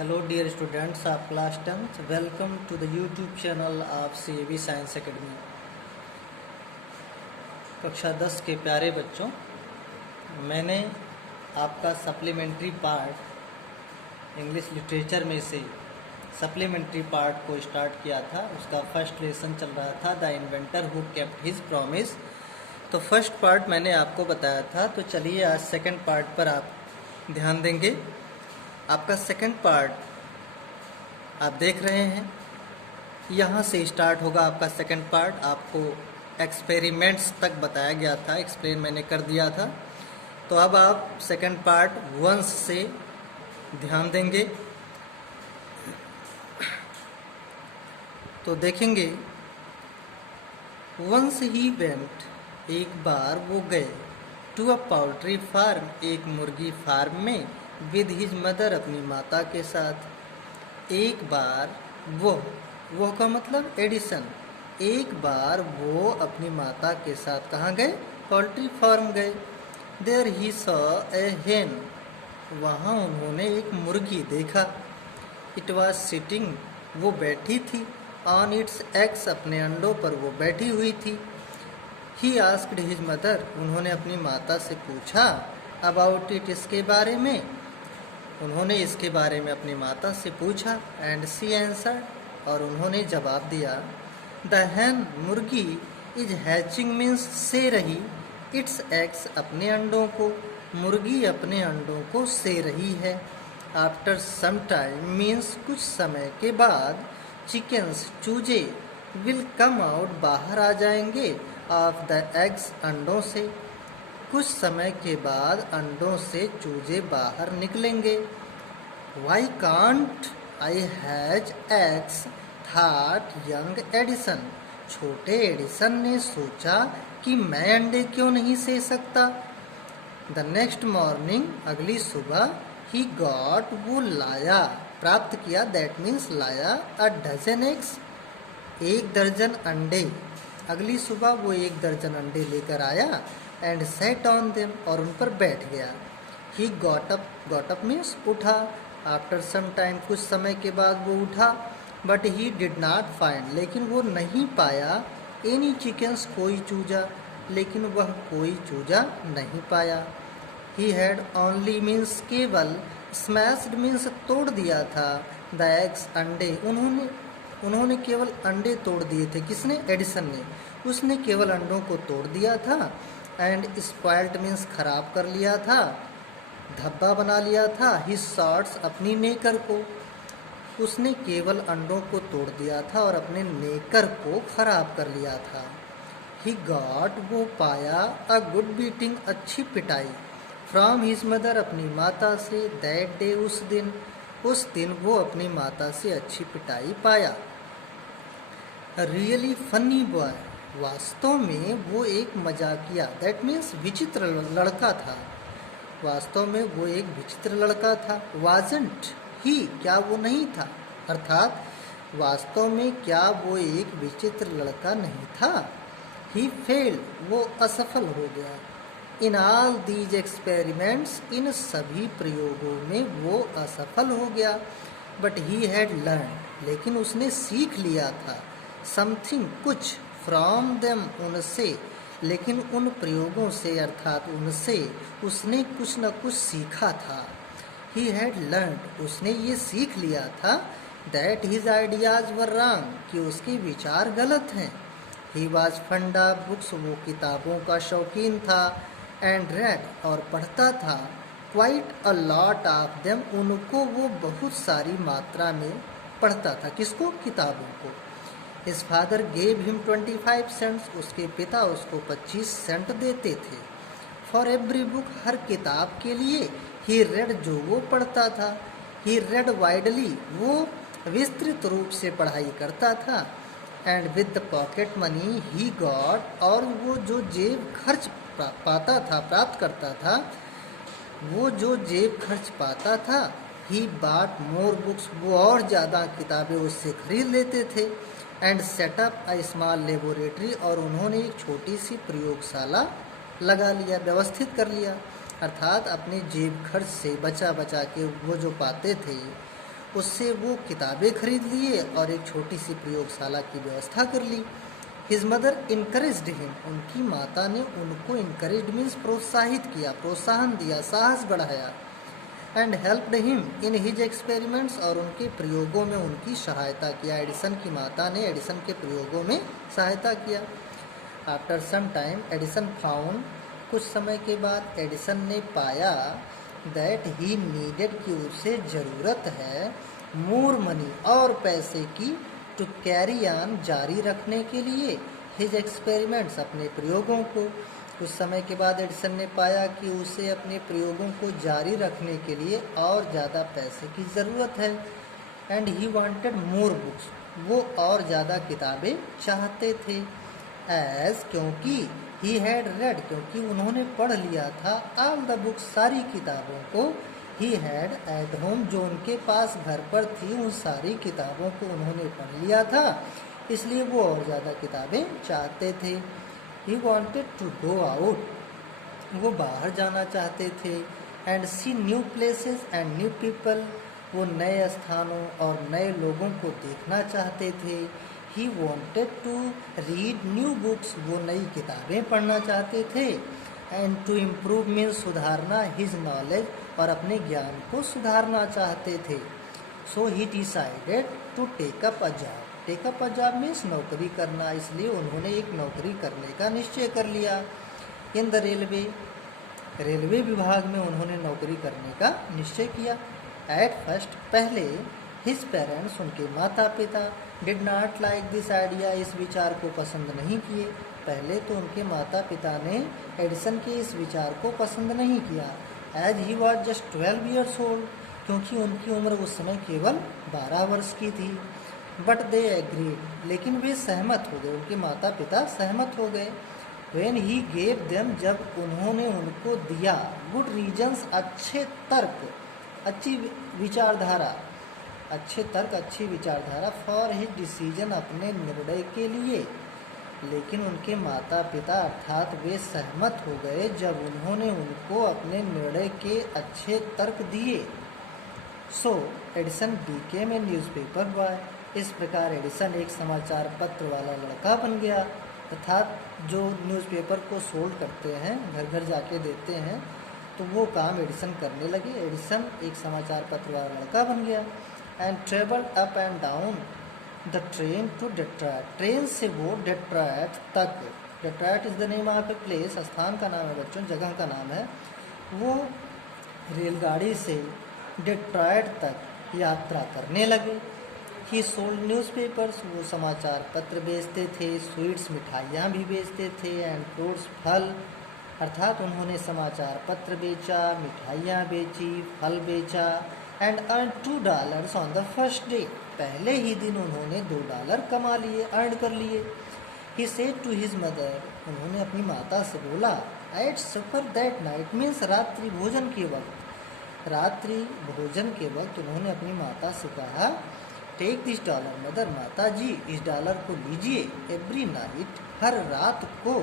Hello dear students of class 10th, welcome to the YouTube channel of CAV Science Academy। कक्षा 10 के प्यारे बच्चों, मैंने आपका सप्लीमेंट्री पार्ट इंग्लिश लिटरेचर में से सप्लीमेंट्री पार्ट को स्टार्ट किया था। उसका फर्स्ट लेसन चल रहा था the inventor who kept his promise. तो फर्स्ट पार्ट मैंने आपको बताया था, तो चलिए आज सेकंड पार्ट पर आप ध्यान देंगे। आपका सेकंड पार्ट आप देख रहे हैं, यहाँ से स्टार्ट होगा आपका सेकंड पार्ट। आपको एक्सपेरिमेंट्स तक बताया गया था, एक्सप्लेन मैंने कर दिया था। तो अब आप सेकंड पार्ट वंस से ध्यान देंगे। तो देखेंगे, वंस ही वेंट, एक बार वो गए, टू अ पोल्ट्री फार्म, एक मुर्गी फार्म में, विद हिज मदर, अपनी माता के साथ। एक बार वो का मतलब एडिशन, एक बार वो अपनी माता के साथ कहाँ गए? पोल्ट्री फार्म गए। देयर ही सॉ ए हेन, वहाँ उन्होंने एक मुर्गी देखा। इट वॉज सिटिंग, वो बैठी थी। ऑन इट्स एग्स, अपने अंडों पर वो बैठी हुई थी। ही आस्क्ड हिज मदर, उन्होंने अपनी माता से पूछा। अबाउट इट, इसके बारे में। उन्होंने इसके बारे में अपनी माता से पूछा। एंड सी आंसर्ड, और उन्होंने जवाब दिया। द हैन, मुर्गी, इज हैचिंग मीन्स से रही, इट्स एग्स, अपने अंडों को, मुर्गी अपने अंडों को से रही है। आफ्टर सम टाइम मीन्स कुछ समय के बाद, चिकन्स, चूजे, विल कम आउट, बाहर आ जाएंगे, ऑफ द एग्स, अंडों से। कुछ समय के बाद अंडों से चूजे बाहर निकलेंगे। Why can't I has eggs, thought young Edison, छोटे एडिसन ने सोचा कि मैं अंडे क्यों नहीं से सकता। द नेक्स्ट मॉर्निंग, अगली सुबह, ही गॉट, वो लाया, प्राप्त किया, दैट मीन्स लाया, अ डजन एग्स, एक दर्जन अंडे। अगली सुबह वो एक दर्जन अंडे लेकर आया। एंड सेट ऑन देम, और उन पर बैठ गया। ही गॉट अप मीन्स उठा। आफ्टर सम टाइम, कुछ समय के बाद वो उठा। But he did not find, लेकिन वो नहीं पाया, एनी चिकन्स, कोई चूजा, लेकिन वह कोई चूजा नहीं पाया। ही हैड ओनली मीन्स केवल, स्मैश्ड मीन्स तोड़ दिया था, द एग्स, अंडे, उन्होंने केवल अंडे तोड़ दिए थे। किसने? एडिसन ने। उसने केवल अंडों को तोड़ दिया था। एंड स्पॉइल्ड मीन्स खराब कर लिया था, धब्बा बना लिया था। हिज शॉर्ट्स, अपनी नेकर को, उसने केवल अंडों को तोड़ दिया था और अपने नेकर को खराब कर लिया था। ही गॉट, वो पाया, अ गुड बीटिंग, अच्छी पिटाई, फ्रॉम हिज मदर, अपनी माता से, दैट डे, उस दिन वो अपनी माता से अच्छी पिटाई पाया। रियली फनी बॉय, वास्तव में वो एक मजाकिया, दैट मीन्स विचित्र लड़का था। वास्तव में वो एक विचित्र लड़का था। वाजंट ही, क्या वो नहीं था, अर्थात वास्तव में क्या वो एक विचित्र लड़का नहीं था। ही फेल्ड, वो असफल हो गया। इन ऑल दीज एक्सपेरिमेंट्स, इन सभी प्रयोगों में वो असफल हो गया। बट ही हैड लर्न, लेकिन उसने सीख लिया था। समथिंग, कुछ, फ्रॉम देम, उनसे, लेकिन उन प्रयोगों से अर्थात उनसे उसने कुछ न कुछ सीखा था। ही हैड लर्नड, उसने ये सीख लिया था, that his ideas were wrong, कि उसके विचार गलत हैं। He was fund of books, वो किताबों का शौकीन था। एंड रेड, और पढ़ता था, quite a lot of them, उनको वो बहुत सारी मात्रा में पढ़ता था। किसको? किताबों को। His father gave him 25 cents, उसके पिता उसको 25 सेंट देते थे। फॉर एवरी बुक, हर किताब के लिए। ही रेड, जो वो पढ़ता था। ही रेड वाइडली, वो विस्तृत रूप से पढ़ाई करता था। And with the pocket money he got, और वो जो जेब खर्च पाता था, प्राप्त करता था, वो जो जेब खर्च पाता था, ही बाट मोर बुक्स, वो और ज़्यादा किताबें उससे खरीद लेते थे। And setup a small laboratory, और उन्होंने एक छोटी सी प्रयोगशाला लगा लिया, व्यवस्थित कर लिया। अर्थात अपने जेब खर्च से बचा के वो जो पाते थे उससे वो किताबें खरीद लिए और एक छोटी सी प्रयोगशाला की व्यवस्था कर ली। हिज मदर इनकरेज्ड हिम, उनकी माता ने उनको इनकरेज्ड मीन्स प्रोत्साहित किया, प्रोत्साहन दिया, साहस बढ़ाया। And helped him in his experiments, और उनके प्रयोगों में उनकी सहायता किया। एडिसन की माता ने एडिसन के प्रयोगों में सहायता किया। After some time Edison found, कुछ समय के बाद एडिसन ने पाया दैट ही नीडेड, कि उसे ज़रूरत है मोर मनी, और पैसे की, टू कैरी ऑन, जारी रखने के लिए, हिज एक्सपेरिमेंट्स, अपने प्रयोगों को। कुछ समय के बाद एडिसन ने पाया कि उसे अपने प्रयोगों को जारी रखने के लिए और ज़्यादा पैसे की ज़रूरत है। And he wanted more books, वो और ज़्यादा किताबें चाहते थे। एज, क्योंकि ही हैड रेड, क्योंकि उन्होंने पढ़ लिया था, ऑल द बुक्स, सारी किताबों को, ही हैड एट होम, जो उनके पास घर पर थी, उन सारी किताबों को उन्होंने पढ़ लिया था, इसलिए वो और ज़्यादा किताबें चाहते थे। He wanted to go out, वो बाहर जाना चाहते थे। And see new places and new people, वो नए स्थानों और नए लोगों को देखना चाहते थे। He wanted to read new books, वो नई किताबें पढ़ना चाहते थे। एंड टू इम्प्रूव मीन्स सुधारना, हिज नॉलेज, और अपने ज्ञान को सुधारना चाहते थे। So he decided to take up a job, take up a job means नौकरी करना, इसलिए उन्होंने एक नौकरी करने का निश्चय कर लिया। इन द रेलवे, रेलवे विभाग में उन्होंने नौकरी करने का निश्चय किया। एट फर्स्ट, पहले, हिज पेरेंट्स, उनके माता पिता, did not like this idea, इस विचार को पसंद नहीं किए। पहले तो उनके माता पिता ने एडिसन के इस विचार को पसंद नहीं किया। As he was just 12 years old, क्योंकि उनकी उम्र उस समय केवल 12 वर्ष की थी। बट दे एग्रीड, लेकिन वे सहमत हो गए, उनके माता पिता सहमत हो गए। व्हेन ही गेव देम, जब उन्होंने उनको दिया, गुड रीजन्स, अच्छे तर्क, अच्छी विचारधारा, अच्छे तर्क, अच्छी विचारधारा, फॉर हिज डिसीजन, अपने निर्णय के लिए। लेकिन उनके माता पिता अर्थात वे सहमत हो गए जब उन्होंने उनको अपने निर्णय के अच्छे तर्क दिए। So Edison became a newspaper boy, इस प्रकार एडिसन एक समाचार पत्र वाला लड़का बन गया, अर्थात जो न्यूज़पेपर को सोल्ड करते हैं, घर घर जाके देते हैं, तो वो काम एडिसन करने लगे। एडिसन एक समाचार पत्र वाला लड़का बन गया। And travelled up and down the train to Detroit, train से वो डेट्रॉयट तक, Detroit is the name of a place, स्थान का नाम है बच्चों, जगह का नाम है। वो रेलगाड़ी से डेट्रॉयट तक यात्रा करने लगे। ही सोल्ड न्यूज़पेपर्स, वो समाचार पत्र बेचते थे, स्वीट्स, मिठाइयाँ भी बेचते थे, एंड फ्रूट्स, फल, अर्थात उन्होंने समाचार पत्र बेचा, मिठाइयाँ बेची, फल बेचा। And earn $2 on the first day, पहले ही दिन उन्होंने $2 कमा लिए, अर्न कर लिए। He said to his mother, उन्होंने अपनी माता से बोला, ate supper that night means रात्रि भोजन के वक्त, रात्रि भोजन के वक्त उन्होंने अपनी माता से कहा, टेक दिस $, मदर, माता जी इस $, को लीजिए, एवरी नाइट, हर रात को,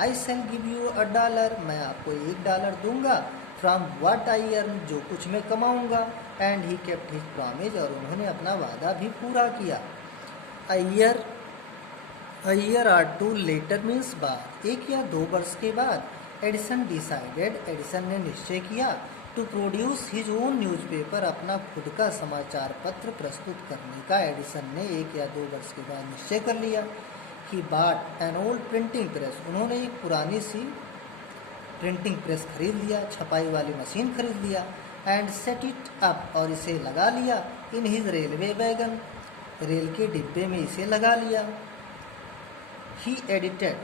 आई शैल गिव यू $1, मैं आपको $1 दूंगा, फ्रॉम व्हाट आई अर्न, जो कुछ मैं कमाऊंगा। And he kept his promise, और उन्होंने अपना वादा भी पूरा किया। अ ईयर और 2 लेटर मीन्स बाद, 1 या 2 वर्ष के बाद, एडिसन डिसाइडेड, एडिसन ने निश्चय किया, to produce his own newspaper, अपना खुद का समाचार पत्र प्रस्तुत करने का एडिसन ने 1 या 2 वर्ष के बाद निश्चय कर लिया। ही बाट एन ओल्ड प्रिंटिंग प्रेस, उन्होंने एक पुरानी सी प्रिंटिंग प्रेस खरीद लिया, छपाई वाली मशीन खरीद लिया। एंड सेट इट अप, और इसे लगा लिया, in his railway wagon, rail के डिब्बे में इसे लगा लिया। ही एडिटेड,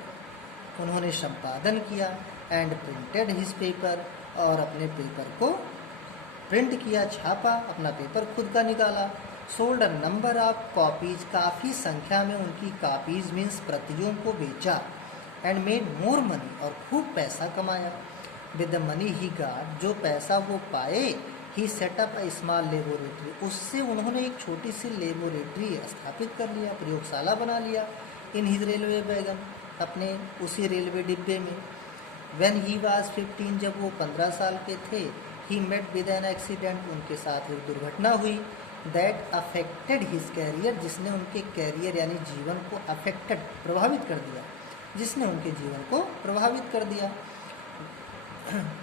उन्होंने संपादन किया। एंड प्रिंटेड हिज पेपर, और अपने पेपर को प्रिंट किया, छापा, अपना पेपर खुद का निकाला। Sold a number of copies, काफ़ी संख्या में उनकी कॉपीज मीन्स प्रतियों को बेचा। एंड मेड मोर मनी, और खूब पैसा कमाया। With the money he got, जो पैसा वो पाए, ही सेटअप अ स्मॉल लेबोरेटरी, उससे उन्होंने एक छोटी सी लेबोरेटरी स्थापित कर लिया, प्रयोगशाला बना लिया। इन हिज रेलवे वैगन, अपने उसी रेलवे डिब्बे में। व्हेन ही वाज 15, जब वो 15 साल के थे, he met with an accident, उनके साथ एक दुर्घटना हुई। दैट अफेक्टेड हिज कैरियर, जिसने उनके कैरियर यानी जीवन को अफेक्टेड प्रभावित कर दिया, जिसने उनके जीवन को प्रभावित कर दिया।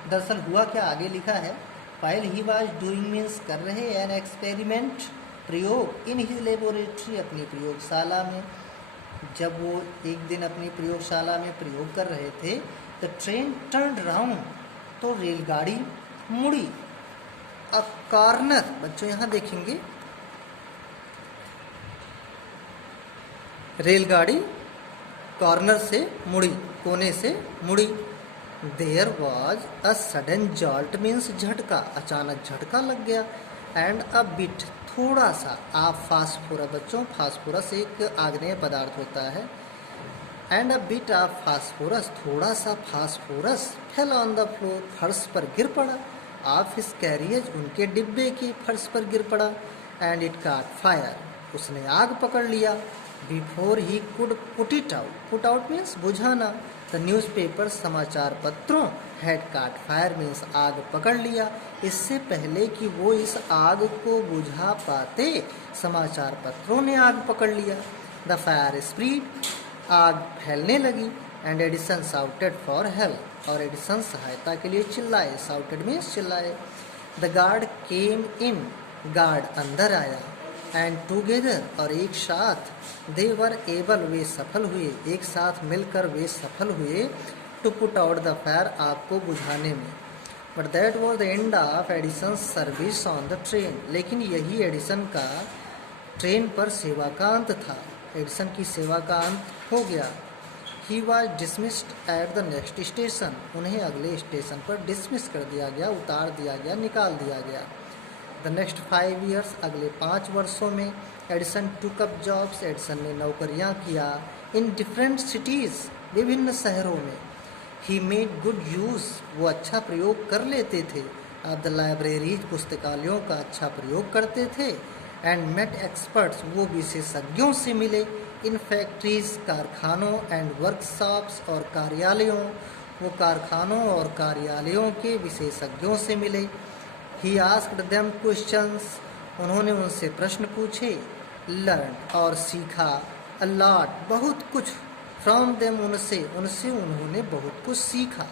दरअसल हुआ क्या, आगे लिखा है, while he was doing means कर रहे एन एक्सपेरिमेंट, प्रयोग, इन हिज लेबोरेटरी, अपनी प्रयोगशाला में। जब वो एक दिन अपनी प्रयोगशाला में प्रयोग कर रहे थे, द ट्रेन टर्न राउंड, तो रेलगाड़ी मुड़ी। अ कॉर्नर, बच्चों यहाँ देखेंगे, रेलगाड़ी कॉर्नर से मुड़ी, कोने से मुड़ी। There was a sudden jolt means झटका, अचानक झटका लग गया। एंड अ बिट, थोड़ा सा, आप फास्फोरस, बच्चों फास्फोरस एक आग्नेय पदार्थ होता है। And a bit of phosphorus, थोड़ा सा phosphorus, fell on the floor, फर्श पर गिर पड़ा। ऑफ हिज कैरियज, उनके डिब्बे की फर्श पर गिर पड़ा। एंड इट काट फायर, उसने आग पकड़ लिया। Before he could put it out, put out means बुझाना। द न्यूज़ पेपर, समाचार पत्रों, हैड काट फायर मीन्स आग पकड़ लिया। इससे पहले कि वो इस आग को बुझा पाते, समाचार पत्रों ने आग पकड़ लिया। द फायर स्प्रीड, आग फैलने लगी। And Edison shouted for help, और एडिसन सहायता के लिए चिल्लाए, साउटेड मीन्स चिल्लाए। The guard came in, guard अंदर आया। एंड टुगेदर, और एक साथ, दे वर एबल, वे सफल हुए, एक साथ मिलकर वे सफल हुए, to put out the fire, आग को बुझाने में। But that was the end of Edison service on the train, लेकिन यही एडिसन का ट्रेन पर सेवा का अंत था। एडिसन की सेवा का अंत हो गया। He was dismissed at the next station, उन्हें अगले स्टेशन पर डिसमिस कर दिया गया, उतार दिया गया, निकाल दिया गया। द नेक्स्ट 5 years, अगले 5 वर्षों में Edison took up jobs, Edison ने नौकरियां किया। इन डिफरेंट सिटीज़, विभिन्न शहरों में। ही मेड गुड यूज़, वो अच्छा प्रयोग कर लेते थे। ऑफ द लाइब्रेरीज, पुस्तकालयों का अच्छा प्रयोग करते थे। एंड मेट एक्सपर्ट्स, वो विशेषज्ञों से मिले। इन फैक्ट्रीज, कारखानों, एंड वर्कशॉप्स, और कार्यालयों, वो कारखानों और कार्यालयों के विशेषज्ञों से मिले। ही आस्क्ड देम क्वेश्चंस, उन्होंने उनसे प्रश्न पूछे। लर्न, और सीखा। अ लॉट, बहुत कुछ। फ्रॉम देम, उनसे उन्होंने बहुत कुछ सीखा।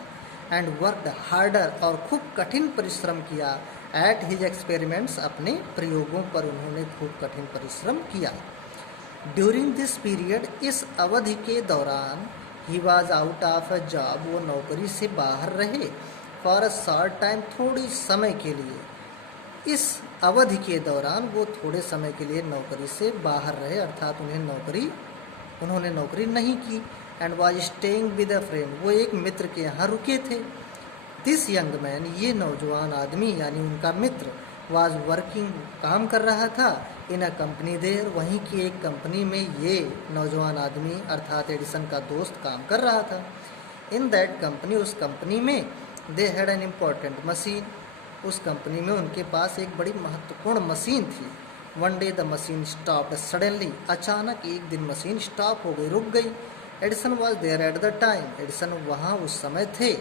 एंड वर्कड हार्डर, और खूब कठिन परिश्रम किया। एट हिज एक्सपेरिमेंट्स, अपने प्रयोगों पर उन्होंने खूब कठिन परिश्रम किया। ड्यूरिंग दिस पीरियड, इस अवधि के दौरान, he was out of a job, वो नौकरी से बाहर रहे। फॉर अ शॉर्ट टाइम, थोड़ी समय के लिए। इस अवधि के दौरान वो थोड़े समय के लिए नौकरी से बाहर रहे, अर्थात उन्होंने नौकरी नहीं की। And was staying with a friend, वो एक मित्र के यहाँ रुके थे। दिस यंग मैन, ये नौजवान आदमी यानी उनका मित्र, वाज वर्किंग, काम कर रहा था। इन अ कंपनी देर, वहीं की एक कंपनी में ये नौजवान आदमी अर्थात एडिसन का दोस्त काम कर रहा था। इन दैट कंपनी, उस कंपनी में, they had an important machine, उस कंपनी में उनके पास एक बड़ी महत्वपूर्ण मशीन थी। One day the machine stopped suddenly, अचानक एक दिन मशीन स्टॉप हो गई, रुक गई। Edison was there at the time, Edison वहाँ उस समय थे।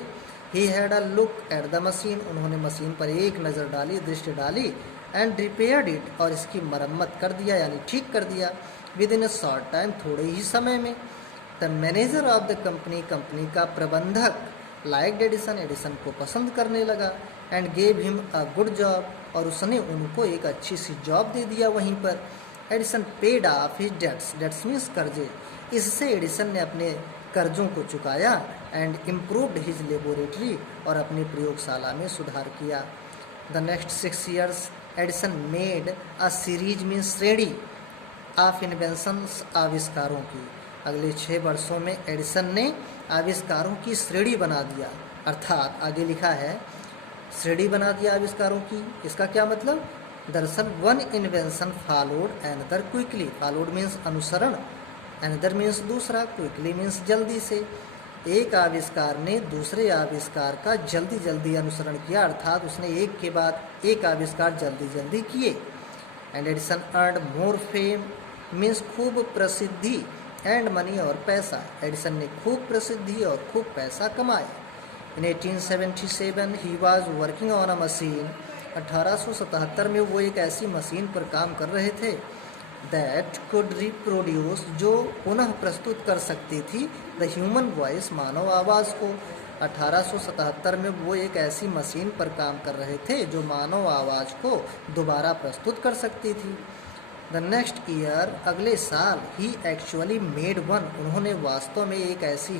He had a look at the machine, उन्होंने मशीन पर एक नज़र डाली, दृष्टि डाली। एंड रिपेयर्ड इट, और इसकी मरम्मत कर दिया यानी ठीक कर दिया। With in a short time, थोड़े ही समय में। The manager of the company, company का प्रबंधक, लाइक एडिसन, एडिसन को पसंद करने लगा। And gave him a good job, और उसने उनको एक अच्छी सी जॉब दे दिया वहीं पर। Edison paid off his debts, debts means कर्जे, इससे एडिसन ने अपने कर्जों को चुकाया। एंड इम्प्रूव्ड हिज लेबोरेटरी, और अपनी प्रयोगशाला में सुधार किया। The next 6 years, Edison made a series means श्रेणी ऑफ इन्वेंशंस, आविष्कारों की। अगले 6 वर्षों में एडिसन ने आविष्कारों की श्रेणी बना दिया, अर्थात आगे लिखा है श्रेणी बना दिया आविष्कारों की। इसका क्या मतलब? दरअसल one invention followed another quickly, followed means अनुसरण, एनदर मीन्स दूसरा, क्विकली मीन्स जल्दी से। एक आविष्कार ने दूसरे आविष्कार का जल्दी जल्दी अनुसरण किया, अर्थात उसने एक के बाद एक आविष्कार जल्दी जल्दी किए। And Edison earned more fame means खूब प्रसिद्धि, एंड मनी और पैसा, एडिसन ने खूब प्रसिद्धि और खूब पैसा कमाया। इन 1877 he was working on a machine, 1877 में वो एक ऐसी मशीन पर काम कर रहे थे दैट कुड रिप्रोड्यूस, जो पुनः प्रस्तुत कर सकती थी द ह्यूमन वॉइस, मानव आवाज़ को। 1877 में वो एक ऐसी मशीन पर काम कर रहे थे जो मानव आवाज़ को दोबारा प्रस्तुत कर सकती थी। द नेक्स्ट ईयर, अगले साल, ही एक्चुअली मेड वन, उन्होंने वास्तव में एक ऐसी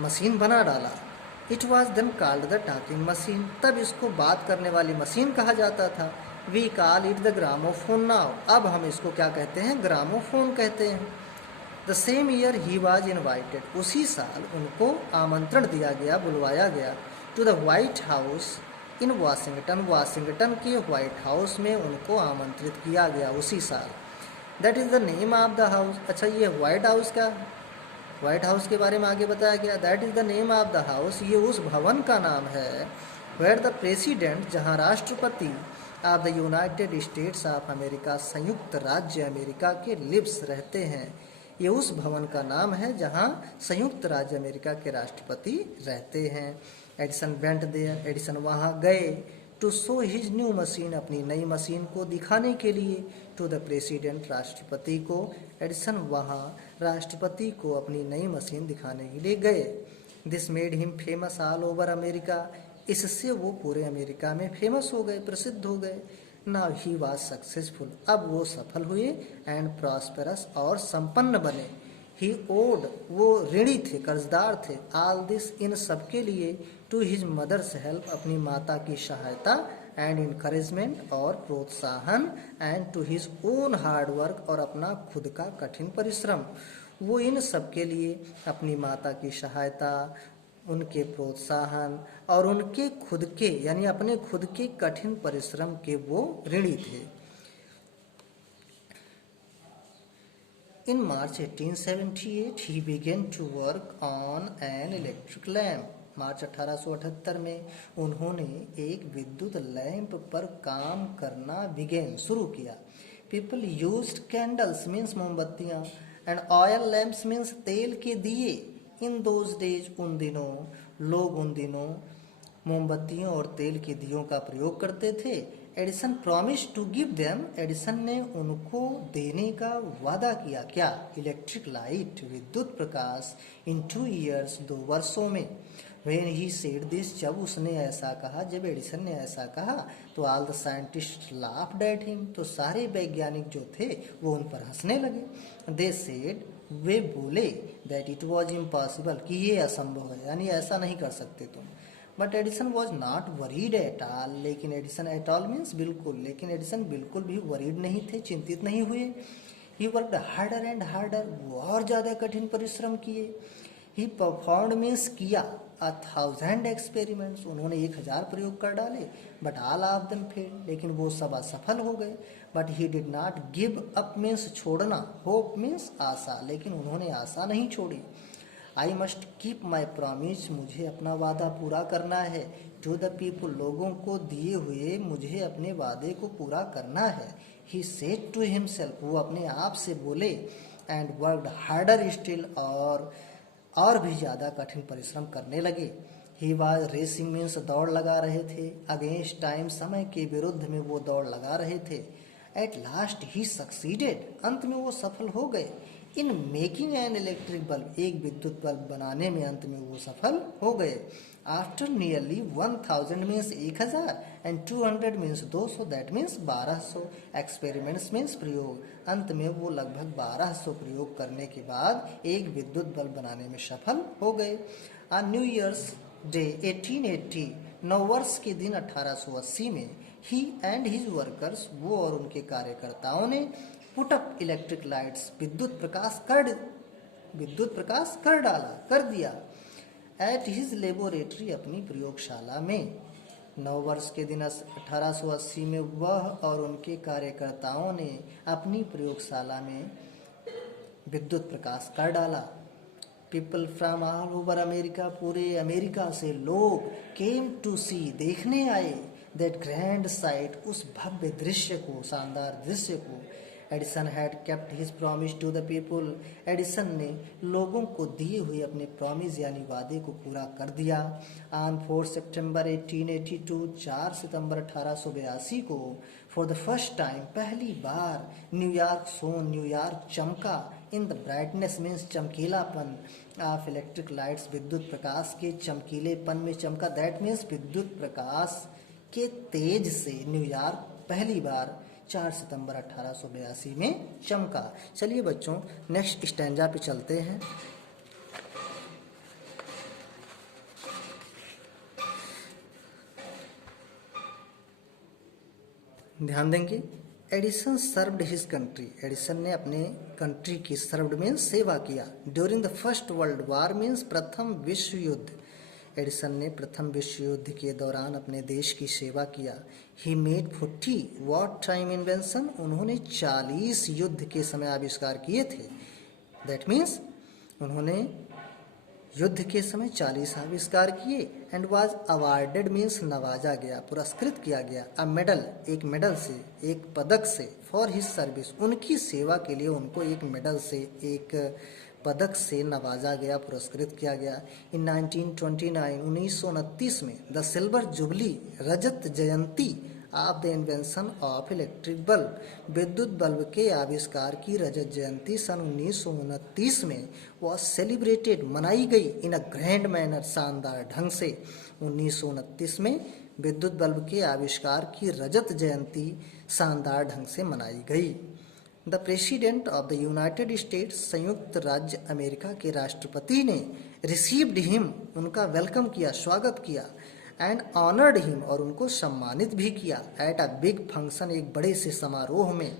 मशीन बना डाला। It was then called the talking machine, तब इसको बात करने वाली मशीन कहा जाता था। We call it the gramophone now, अब हम इसको क्या कहते हैं, ग्रामोफोन कहते हैं। The same year he was invited, उसी साल उनको आमंत्रण दिया गया, बुलवाया गया, to the White House in Washington, Washington के व्हाइट हाउस में उनको आमंत्रित किया गया उसी साल। That is the name of the house. अच्छा, ये व्हाइट हाउस क्या, व्हाइट हाउस के बारे में आगे बताया गया। That is the name of the house, ये उस भवन का नाम है वेयर द प्रेसिडेंट, जहाँ राष्ट्रपति of the United states of America, संयुक्त राज्य अमेरिका के लिव्स रहते हैं। ये उस भवन का नाम है जहाँ संयुक्त राज्य अमेरिका के राष्ट्रपति रहते हैं। एडिसन वेंट देयर, एडिसन वहाँ गए, to show his new machine, अपनी नई मशीन को दिखाने के लिए, टू द प्रेसिडेंट, राष्ट्रपति को। एडिसन वहाँ राष्ट्रपति को अपनी नई मशीन दिखाने के लिए गए। This made him famous all over America, इससे वो पूरे अमेरिका में फेमस हो गए, प्रसिद्ध हो गए। नाउ ही वॉज सक्सेसफुल, अब वो सफल हुए, एंड प्रॉस्पेरस, और संपन्न बने। ही ओड, वो ऋणी थे, कर्जदार थे, ऑल दिस, इन सबके लिए, टू हिज मदर्स हेल्प, अपनी माता की सहायता, एंड इनकरेजमेंट, और प्रोत्साहन, and to his own hard work, और अपना खुद का कठिन परिश्रम। वो इन सब के लिए अपनी माता की सहायता, उनके प्रोत्साहन और उनके खुद के यानी अपने खुद के कठिन परिश्रम के वो ऋणी थे। In March 1878, he began to work on an electric lamp. मार्च 1878 में उन्होंने एक विद्युत लैंप पर काम करना शुरू किया। People used candles means मोमबत्तियाँ, and oil lamps means तेल के दिए। In those days, उन दिनों, लोग उन दिनों मोमबत्तियों और तेल के दियों का प्रयोग करते थे। Edison promise to give them, Edison ने उनको देने का वादा किया, क्या, इलेक्ट्रिक लाइट, विद्युत प्रकाश, इन 2 years, 2 वर्षों में। When he said this, जब उसने ऐसा कहा, जब एडिसन ने ऐसा कहा, तो all the scientist laughed at him, तो सारे वैज्ञानिक जो थे वो उन पर हंसने लगे। They said, वे बोले, that it was impossible, कि ये असंभव है, यानी ऐसा नहीं कर सकते तुम। But Edison was not worried at all, लेकिन एडिसन एट ऑल मीन्स बिल्कुल, लेकिन एडिसन बिल्कुल भी वरीड नहीं थे, चिंतित नहीं हुए। He worked harder and harder, वो और ज़्यादा कठिन परिश्रम किए। ही परफॉर्म्ड मीन्स किया, 1000 एक्सपेरिमेंट्स, उन्होंने 1000 प्रयोग कर डाले। But all of them failed, लेकिन वो सब असफल हो गए। But he did not give up means छोड़ना, होप मीन्स आशा, लेकिन उन्होंने आशा नहीं छोड़ी। I must keep my promise, मुझे अपना वादा पूरा करना है। टू द पीपल, लोगों को दिए हुए मुझे अपने वादे को पूरा करना है। ही सेड टू हिमसेल्फ, वो अपने आप से बोले। एंड वर्कड हार्डर स्टिल, और भी ज़्यादा कठिन परिश्रम करने लगे। ही वाज रेसिंग मीन्स दौड़ लगा रहे थे, अगेंस्ट टाइम, समय के विरुद्ध में वो दौड़ लगा रहे थे। एट लास्ट ही सक्सीडेड, अंत में वो सफल हो गए। In making an electric bulb, एक विद्युत बल्ब बनाने में अंत में वो सफल हो गए। After nearly 1000 means 1000 and 200 means 200, that means 1200 experiments means प्रयोग, अंत में वो लगभग 1200 प्रयोग करने के बाद एक विद्युत बल्ब बनाने में सफल हो गए। न्यू ईयर्स डे 1880, नववर्ष के दिन 1880 में, ही एंड हिज वर्कर्स, वो और उनके कार्यकर्ताओं ने, पुट अप इलेक्ट्रिक लाइट्स, विद्युत प्रकाश कर डाला, कर दिया। एट हिज लेबोरेटरी, अपनी प्रयोगशाला में। नववर्ष के दिन 1880 में वह और उनके कार्यकर्ताओं ने अपनी प्रयोगशाला में विद्युत प्रकाश कर डाला। People from all over America, पूरे अमेरिका से लोग, केम टू सी, देखने आए, दैट ग्रैंड साइट, उस भव्य दृश्य को, शानदार दृश्य को। Edison had kept his promise to the people. Edison ने लोगों को दिए हुए अपने प्रॉमिस यानी वादे को पूरा कर दिया। ऑन 4 सितंबर 1882 4 सितंबर 1882 को फॉर द फर्स्ट टाइम पहली बार न्यूयॉर्क चमका इन द ब्राइटनेस मीन्स चमकीलापन ऑफ इलेक्ट्रिक लाइट्स विद्युत प्रकाश के चमकीलेपन में चमका। दैट मीन्स विद्युत प्रकाश के तेज से न्यूयॉर्क पहली बार 4 सितंबर 1882 में चमका। चलिए बच्चों नेक्स्ट स्टैंजा पे चलते हैं। ध्यान देंगे। Edison served his country. Edison ने अपने कंट्री की सर्व्ड मीन्स सेवा किया। During the first world war means प्रथम विश्व युद्ध। एडिसन ने प्रथम विश्व युद्ध के दौरान अपने देश की सेवा किया। He made 40 war time invention. उन्होंने 40 युद्ध के समय आविष्कार किए थे। दैट मीन्स उन्होंने युद्ध के समय 40 आविष्कार किए। एंड वाज अवार्डेड मीन्स नवाजा गया, पुरस्कृत किया गया। अ मेडल एक मेडल से, एक पदक से। फॉर हिज सर्विस उनकी सेवा के लिए उनको एक मेडल से, एक पदक से नवाजा गया, पुरस्कृत किया गया। इन 1929 में the silver jubilee Rajat Jayanti of the invention of electric bulb. विद्युत बल्ब के आविष्कार की रजत जयंती सन 1929 में वह सेलिब्रेटेड मनाई गई इन अ ग्रैंड मैनर शानदार ढंग से। 1929 में विद्युत बल्ब के आविष्कार की रजत जयंती शानदार ढंग से मनाई गई। The president of the United states संयुक्त राज्य अमेरिका के राष्ट्रपति ने रिसीव्ड हिम उनका वेलकम किया, स्वागत किया। एंड ऑनर्ड हिम और उनको सम्मानित भी किया। एट अ बिग फंक्शन एक बड़े से समारोह में।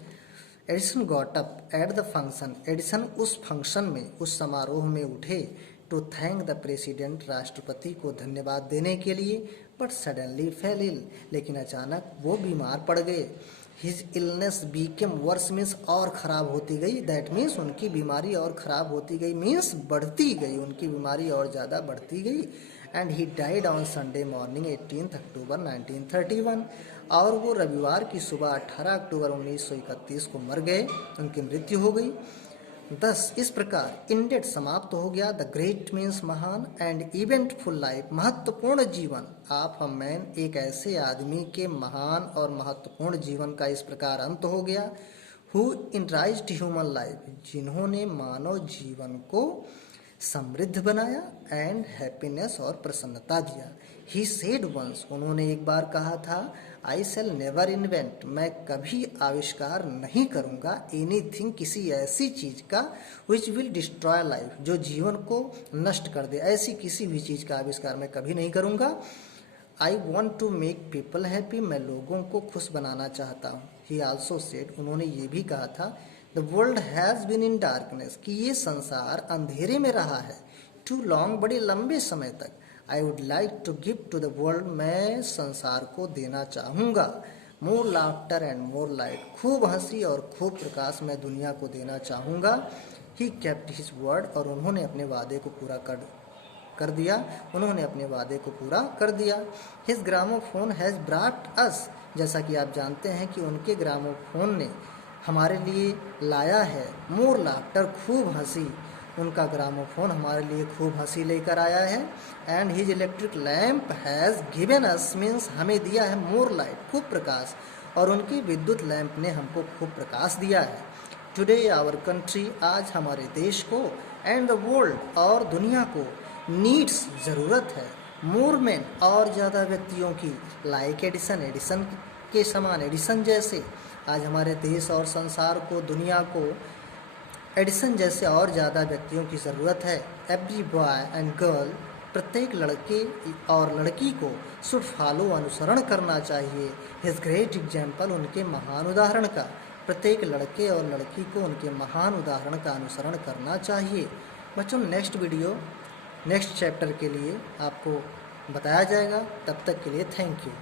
Edison got up at the function. Edison उस फंक्शन में, उस समारोह में उठे। टू थैंक द प्रेसिडेंट राष्ट्रपति को धन्यवाद देने के लिए। बट सडनली फेल इल लेकिन अचानक वो बीमार पड़ गए। His illness became worse means और ख़राब होती गई। दैट मीन्स उनकी बीमारी और ख़राब होती गई मीन्स बढ़ती गई, उनकी बीमारी और ज़्यादा बढ़ती गई। And he died on Sunday morning 18 अक्टूबर 1931 और वो रविवार की सुबह 18 अक्टूबर 1931 को मर गए, उनकी मृत्यु हो गई। 10 इस प्रकार इंडेड समाप्त हो गया द ग्रेट मीन्स महान एंड इवेंटफुल लाइफ महत्वपूर्ण जीवन ऑफ अ मैन एक ऐसे आदमी के महान और महत्वपूर्ण जीवन का इस प्रकार अंत हो गया। हु इनराइज्ड ह्यूमन लाइफ जिन्होंने मानव जीवन को समृद्ध बनाया एंड हैप्पीनेस और प्रसन्नता दिया। ही सेड वंस उन्होंने एक बार कहा था आई शैल नेवर इन्वेंट मैं कभी आविष्कार नहीं करूँगा एनीथिंग किसी ऐसी चीज़ का विच विल डिस्ट्रॉय लाइफ जो जीवन को नष्ट कर दे। ऐसी किसी भी चीज़ का आविष्कार मैं कभी नहीं करूँगा। I want to make people happy मैं लोगों को खुश बनाना चाहता हूँ। ही आल्सो सेड उन्होंने ये भी कहा था the world has been in darkness कि ये संसार अंधेरे में रहा है। टू लॉन्ग बड़े लंबे समय तक। I would like to give to the world मैं संसार को देना चाहूँगा। More laughter and more light खूब हंसी और खूब प्रकाश मैं दुनिया को देना चाहूँगा। ही केप्ट हिज वर्ड और उन्होंने अपने वादे को पूरा कर दिया। उन्होंने अपने वादे को पूरा कर दिया। हिज ग्रामोफोन हैज़ ब्राट अस जैसा कि आप जानते हैं कि उनके ग्रामोफोन ने हमारे लिए लाया है मोर लाफ्टर खूब हंसी। उनका ग्रामोफोन हमारे लिए खूब हंसी लेकर आया है। And his electric lamp has given us means हमें दिया है मोर लाइट खूब प्रकाश और उनकी विद्युत लैंप ने हमको खूब प्रकाश दिया है। टुडे आवर कंट्री आज हमारे देश को एंड द वर्ल्ड और दुनिया को नीड्स ज़रूरत है मोर मैन और ज़्यादा व्यक्तियों की लाइक एडिसन एडिसन के समान एडिसन जैसे। आज हमारे देश और संसार को दुनिया को एडिसन जैसे और ज़्यादा व्यक्तियों की ज़रूरत है। एवरी बॉय एंड गर्ल प्रत्येक लड़के और लड़की को शुड फॉलो अनुसरण करना चाहिए। हिज ग्रेट एग्जाम्पल उनके महान उदाहरण का। प्रत्येक लड़के और लड़की को उनके महान उदाहरण का अनुसरण करना चाहिए। बच्चों नेक्स्ट वीडियो नेक्स्ट चैप्टर के लिए आपको बताया जाएगा। तब तक के लिए थैंक यू।